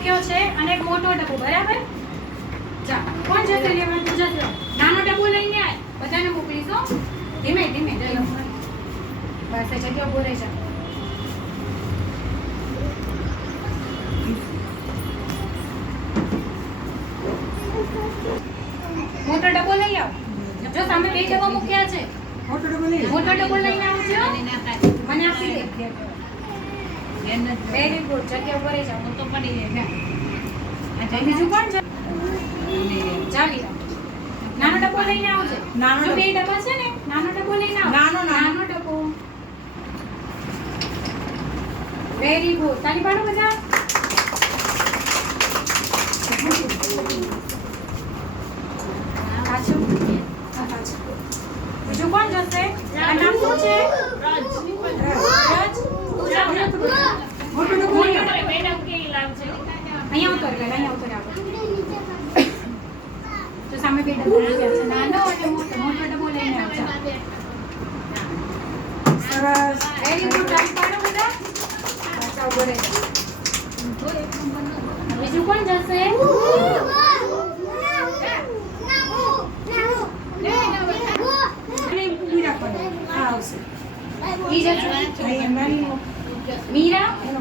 મૂક્યો છે અને એક મોટો ડબ્બો બરાબર? જા કોણ જશે લેવાનું તું જશે. નાનો ડબ્બો લઈને આય. બધાને મોકલીશો ધીમે ધીમે જઈ બસ જગ્યા ઊભો રહી જા મોટો ડબ્બો લઈ આવ. જો સામે બે ડબ્બા મૂક્યા છે. મોટો ડબ્બો લઈ મોટો ડબ્બો લઈને આવજો. મને આપી દે. વેરી ગુડ જગ્યા ઉપર રહી જાઓ તો પડી જાય બીજું કોણ છે? ચાલી નાનો ડબ્બો લઈને આવજે. નાનો જો બે ડબ્બા. છે ને નાનો ડબ્બો લઈને આવ. નાનો, નાનો. નાનો ડબ્બો. વેરી ગુડ તાલી પાડો બધા પાછું. હા. બીજું કોણ જશે? નામ શું છે રજ. તું જાઓ ને. મોટો ડબ્બો લઈ આવ. અહીંયા ઉતર તો સામે બે ડબ્બા મૂક્યા છે. નાનો અને સરસ. આવશે. નાની મીરા એનો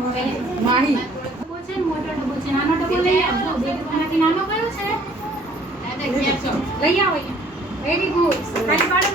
લઈ આવો અહીંયા. વેરી ગુડ ખાલી પાડો